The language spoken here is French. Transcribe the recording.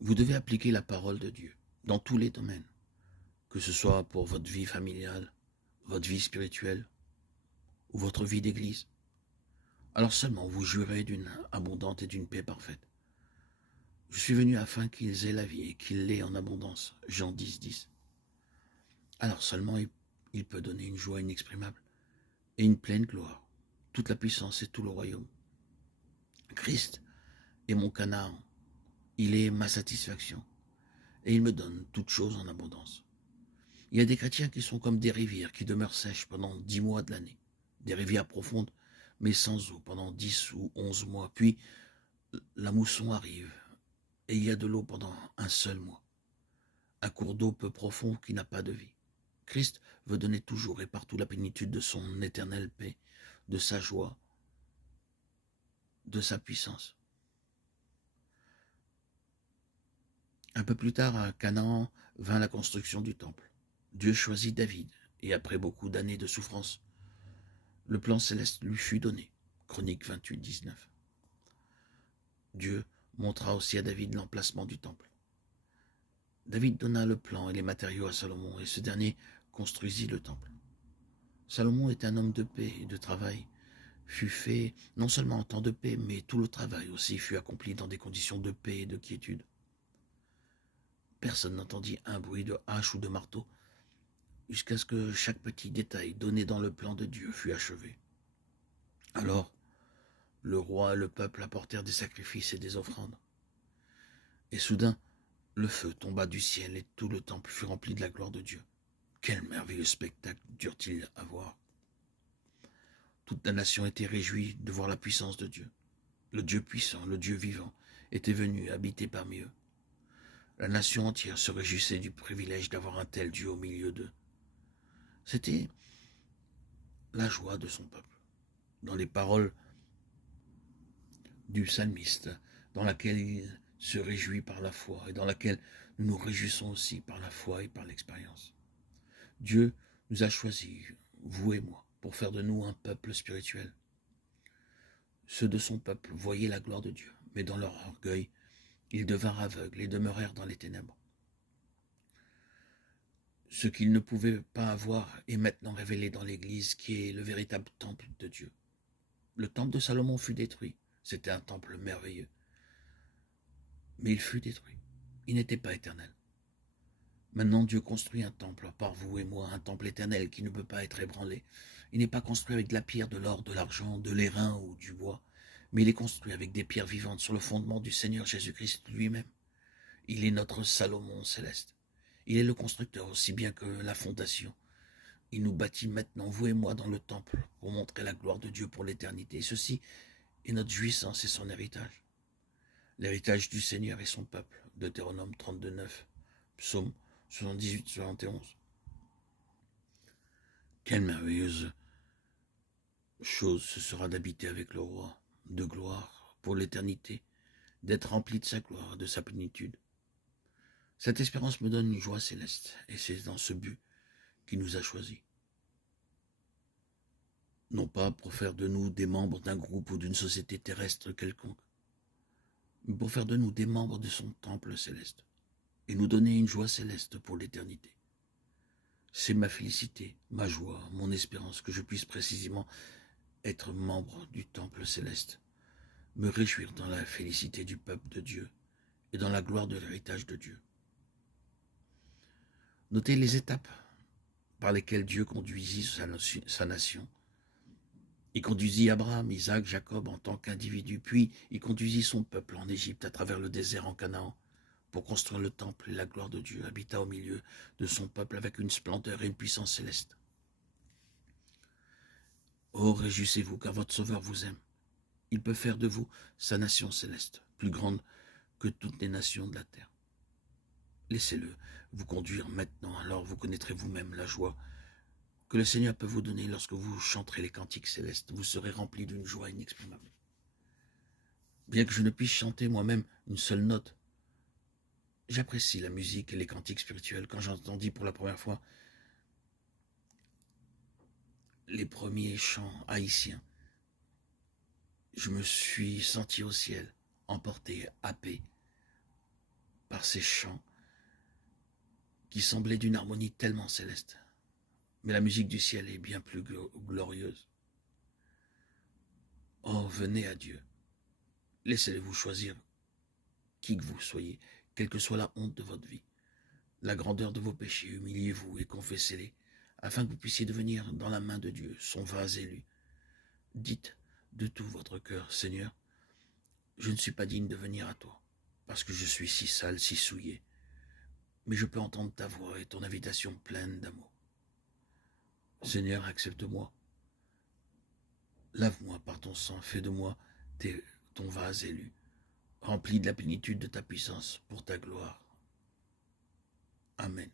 Vous devez appliquer la parole de Dieu dans tous les domaines, que ce soit pour votre vie familiale, votre vie spirituelle ou votre vie d'église. Alors seulement vous jouirez d'une abondante et d'une paix parfaite. Je suis venu afin qu'ils aient la vie et qu'ils l'aient en abondance. Jean 10, 10. Alors seulement il peut donner une joie inexprimable et une pleine gloire, toute la puissance et tout le royaume. Christ est mon Canaan, il est ma satisfaction, et il me donne toutes choses en abondance. Il y a des chrétiens qui sont comme des rivières qui demeurent sèches pendant 10 mois de l'année, des rivières profondes, mais sans eau pendant 10 ou 11 mois. Puis la mousson arrive, et il y a de l'eau pendant un seul mois. Un cours d'eau peu profond qui n'a pas de vie. Christ veut donner toujours et partout la plénitude de son éternelle paix, de sa joie, de sa puissance. Un peu plus tard, à Canaan, vint la construction du temple. Dieu choisit David, et après beaucoup d'années de souffrance, le plan céleste lui fut donné. Chronique 28, 19. Dieu montra aussi à David l'emplacement du temple. David donna le plan et les matériaux à Salomon, et ce dernier construisit le temple. Salomon était un homme de paix et de travail, fut fait non seulement en temps de paix, mais tout le travail aussi fut accompli dans des conditions de paix et de quiétude. Personne n'entendit un bruit de hache ou de marteau, jusqu'à ce que chaque petit détail donné dans le plan de Dieu fût achevé. Alors, le roi et le peuple apportèrent des sacrifices et des offrandes. Et soudain, le feu tomba du ciel et tout le temple fut rempli de la gloire de Dieu. Quel merveilleux spectacle durent-ils à voir! Toute la nation était réjouie de voir la puissance de Dieu. Le Dieu puissant, le Dieu vivant, était venu habiter parmi eux. La nation entière se réjouissait du privilège d'avoir un tel Dieu au milieu d'eux. C'était la joie de son peuple. Dans les paroles du psalmiste, dans laquelle il se réjouit par la foi et dans laquelle nous nous réjouissons aussi par la foi et par l'expérience. Dieu nous a choisis, vous et moi, pour faire de nous un peuple spirituel. Ceux de son peuple voyaient la gloire de Dieu, mais dans leur orgueil, ils devinrent aveugles et demeurèrent dans les ténèbres. Ce qu'ils ne pouvaient pas avoir est maintenant révélé dans l'Église, qui est le véritable temple de Dieu. Le temple de Salomon fut détruit. C'était un temple merveilleux. Mais il fut détruit. Il n'était pas éternel. Maintenant, Dieu construit un temple par vous et moi, un temple éternel qui ne peut pas être ébranlé. Il n'est pas construit avec de la pierre, de l'or, de l'argent, de l'airain ou du bois, mais il est construit avec des pierres vivantes sur le fondement du Seigneur Jésus-Christ lui-même. Il est notre Salomon céleste. Il est le constructeur aussi bien que la fondation. Il nous bâtit maintenant, vous et moi, dans le temple, pour montrer la gloire de Dieu pour l'éternité. Et ceci est notre jouissance et son héritage. L'héritage du Seigneur et son peuple. Deutéronome 32, 9. Psaume 78, 71. Quelle merveilleuse chose ce sera d'habiter avec le roi, de gloire, pour l'éternité, d'être rempli de sa gloire, de sa plénitude. Cette espérance me donne une joie céleste, et c'est dans ce but qu'il nous a choisis. Non pas pour faire de nous des membres d'un groupe ou d'une société terrestre quelconque, mais pour faire de nous des membres de son temple céleste, et nous donner une joie céleste pour l'éternité. C'est ma félicité, ma joie, mon espérance que je puisse précisément être membre du temple céleste, me réjouir dans la félicité du peuple de Dieu et dans la gloire de l'héritage de Dieu. Notez les étapes par lesquelles Dieu conduisit sa nation. Il conduisit Abraham, Isaac, Jacob en tant qu'individu, puis il conduisit son peuple en Égypte à travers le désert en Canaan pour construire le temple et la gloire de Dieu habita au milieu de son peuple avec une splendeur et une puissance céleste. Oh, réjouissez-vous car votre Sauveur vous aime. Il peut faire de vous sa nation céleste, plus grande que toutes les nations de la terre. Laissez-le vous conduire maintenant, alors vous connaîtrez vous-même la joie que le Seigneur peut vous donner lorsque vous chanterez les cantiques célestes. Vous serez remplis d'une joie inexprimable. Bien que je ne puisse chanter moi-même une seule note, j'apprécie la musique et les cantiques spirituels. Quand j'entendis pour la première fois les premiers chants haïtiens, je me suis senti au ciel, emporté, happé, par ces chants qui semblaient d'une harmonie tellement céleste. Mais la musique du ciel est bien plus glorieuse. Oh, venez à Dieu. Laissez-le-vous choisir qui que vous soyez, quelle que soit la honte de votre vie, la grandeur de vos péchés, humiliez-vous et confessez-les, afin que vous puissiez devenir dans la main de Dieu, son vase élu. Dites de tout votre cœur, Seigneur, je ne suis pas digne de venir à toi, parce que je suis si sale, si souillé, mais je peux entendre ta voix et ton invitation pleine d'amour. Seigneur, accepte-moi, lave-moi par ton sang, fais de moi ton vase élu, rempli de la plénitude de ta puissance pour ta gloire. Amen.